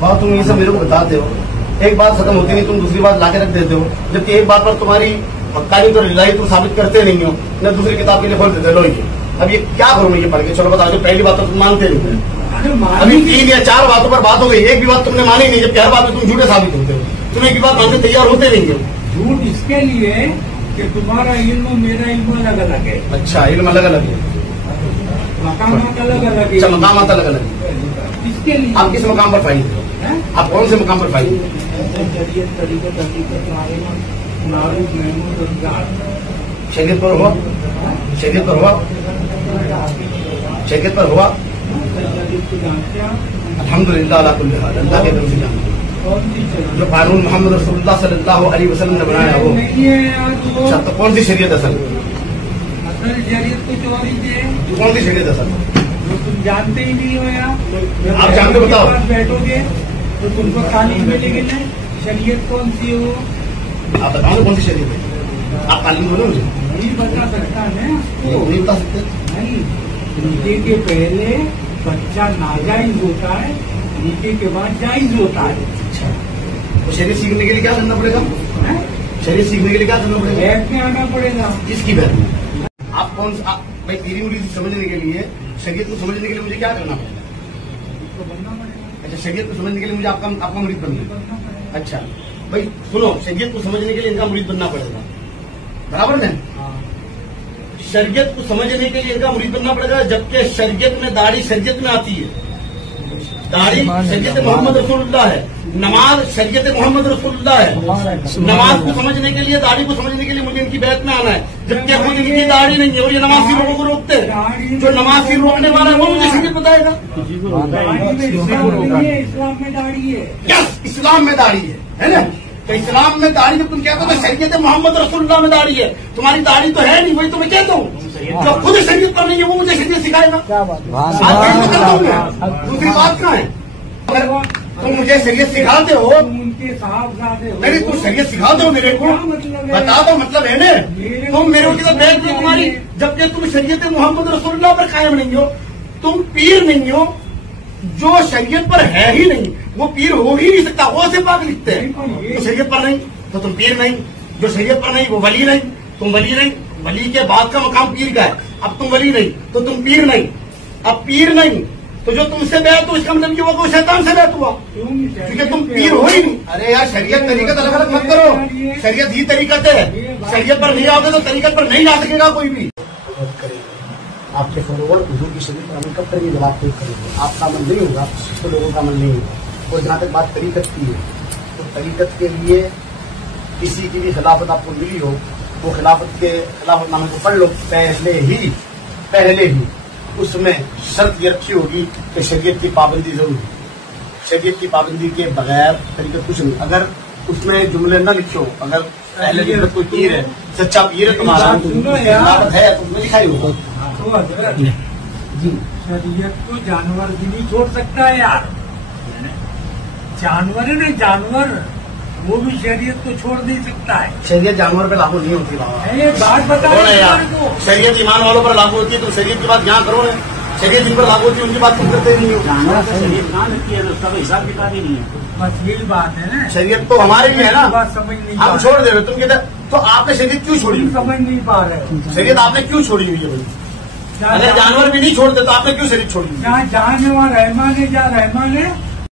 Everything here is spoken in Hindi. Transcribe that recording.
बात तुम ये सब मेरे को बताते हो, एक बात खत्म होती नहीं, तुम दूसरी बात लाके रख देते हो, जबकि एक बात पर तुम्हारी हक्कानी तो रिलाई तुम साबित करते नहीं हो, न दूसरी किताब के लिए खोल देते लो ये। अब ये क्या करूं मैं ये पढ़ के? चलो बता दो, पहली बात तो तुम मानते नहीं। अभी 3 या 4 बातों पर बात हो गई, एक भी बात तुमने मानी नहीं, जबकि हर बात में तुम झूठे साबित होते हो। तुम एक भी बात मानने तैयार होते नहीं हो। झूठ इसके लिए कि तुम्हारा इल्म मेरा इल्म अलग अलग है। अच्छा, इल्म अलग अलग है, मकामात अलग अलग है। अच्छा, मकामात अलग अलग है। इसके लिए आप किस मकाम पर फाइल हो? आप कौन से मकाम पर फाइल हो? शरीयत पर हुआ, शरीयत पर हुआ, शरीयत पर हुआ। अल्हम्दुलिल्लाह अला कुल्ली हाल, अल्लाह के तरफ से जानते जो कानून मोहम्मद रसूलुल्लाह सल्लल्लाहु अलैहि वसल्लम ने बनाया वो। अच्छा, तो कौन सी शरीयत असल? शरीयत कुछ और ही है। कौन सी शरीयत असल? तुम जानते ही नहीं हो यार। आप जानते बताओ। बैठोगे तो तुमको तालीम मिलेगी नहीं। शरीयत कौन सी हो आप बताओ कौन सी शरीयत है? आप तालीम बोलो मुझे। नहीं बता सकता है, नहीं बता सकते। नहीं, नीचे के पहले बच्चा नाजायज होता है, नीचे के बाद जायज होता है। अच्छा, तो शरीयत सीखने के लिए क्या करना पड़ेगा? शरीयत सीखने के लिए क्या करना पड़ेगा? बैठ में आना पड़ेगा। किसकी बैठ में? आप कौन सा भाई तेरी मुरीद समझने के लिए, शरीयत को समझने के लिए मुझे क्या करना पड़ेगा? तो बनना पड़ेगा। अच्छा, शरीयत को समझने के लिए मुझे आपका मुरीद बनना है। अच्छा भाई सुनो, शरीयत को समझने के लिए इनका मुरीद बनना पड़ेगा, बराबर है? शरीयत को समझने के लिए इनका मुरीद बनना पड़ेगा, जबकि शरीयत में दाढ़ी शरीयत में आती है। दाढ़ी शरीयत मोहम्मद रसूलुल्लाह है, नमाज शरीयत मोहम्मद रसूलुल्लाह है। नमाज को समझने के लिए, दाढ़ी को समझने के लिए मुझे इनकी बैत में आना है, जबकि खुद इनकी दाढ़ी नहीं है और ये नमाज से लोगों को रोकते हैं। जो नमाज से रोकने वाला है वो मुझे शरीयत बताएगा। इस्लाम में दाढ़ी है। यस, इस्लाम में दाढ़ी है ना? तो इस्लाम में दाढ़ी जब तुम कहते हो तो शरीयत मोहम्मद रसूलुल्लाह में दाढ़ी है, तुम्हारी दाढ़ी तो है नहीं, वही तो मैं कहता हूँ। जो खुद शरीयत पर नहीं है वो मुझे शरीयत सिखाएगा। दूसरी बात कहाँ है? अगर तुम मुझे शरीयत सिखाते हो, उनके साहबजादे हो, नहीं तुम शरीयत सिखाते हो मेरे को, बता दो मतलब है ना? तुम मेरे को किधर बैठ दी तुम्हारी, जबकि तुम शरीयत मोहम्मद रसूलुल्लाह पर कायम नहीं हो, तुम पीर नहीं हो, जो शरीयत पर है ही नहीं वो पीर हो ही नहीं सकता। वो से पाक लिखते हैं, तो शरीयत पर नहीं तो तुम पीर नहीं, जो शरीयत पर नहीं वो वली नहीं, तुम वली नहीं। वली के बाद का मकाम पीर का है। अब तुम वली नहीं तो तुम पीर नहीं। अब पीर नहीं तो जो तुमसे बैत हो इसका मतलब वो शैतान से बैत हुआ, क्योंकि तुम पीर हो ही नहीं। अरे यार, शरीयत तरीकत अलग अलग मत करो, शरीयत ही तरीकत है। शरीयत पर नहीं आओगे तो तरीकत पर नहीं आ सकेगा कोई भी। आपके फॉलोवर हुजूर की शरीयत पर अमल कब करेंगे? जब आप करेंगे, आपका अमल नहीं होगा तो लोगों का अमल नहीं होगा। और जहाँ तक बात तरीकत की है, तो तरीकत के लिए किसी की भी खिलाफत आपको मिली हो, वो खिलाफतनामे को पढ़ लो पहले ही उसमें शर्त ये रखी होगी कि शरीयत की पाबंदी जरूर है। शरीयत की पाबंदी के बगैर तरीकत कुछ नहीं। अगर उसमें जुमले न लिखे हो, अगर पहले भी कोई पीर है, सच्चा पीर है तुम्हारा है तो उसमें लिखाई होगा। जी, शरीयत को जानवर भी नहीं छोड़ सकता है यार। जानवर है ना, जानवर वो भी शरीयत को छोड़ नहीं सकता है। शरीयत जानवर पे लागू नहीं होती बाबा। बात बताओ यार, शरीयत ईमान वालों पर लागू होती है, तुम शरीयत की बात यहाँ करो ना। शरीयत जिन पर लागू होती है उनकी बात तुम करते नहीं हो। जानवर से शरीयत कहाँ लगती है, उसका हिसाब किताब ही नहीं है। बस यही बात है ना। शरीयत तो हमारी भी है ना, बात समझ नहीं, हम छोड़ दे रहे तुम कहते, तो आपने शरीयत क्यों छोड़ी? समझ नहीं पा रहे। शरीयत आपने क्यों छोड़ी हुई है भाई? अगर जानवर भी नहीं छोड़ते तो आपने क्यों शरीयत छोड़ी? जहाँ जाने वहाँ रहमान है, जहाँ रहमान है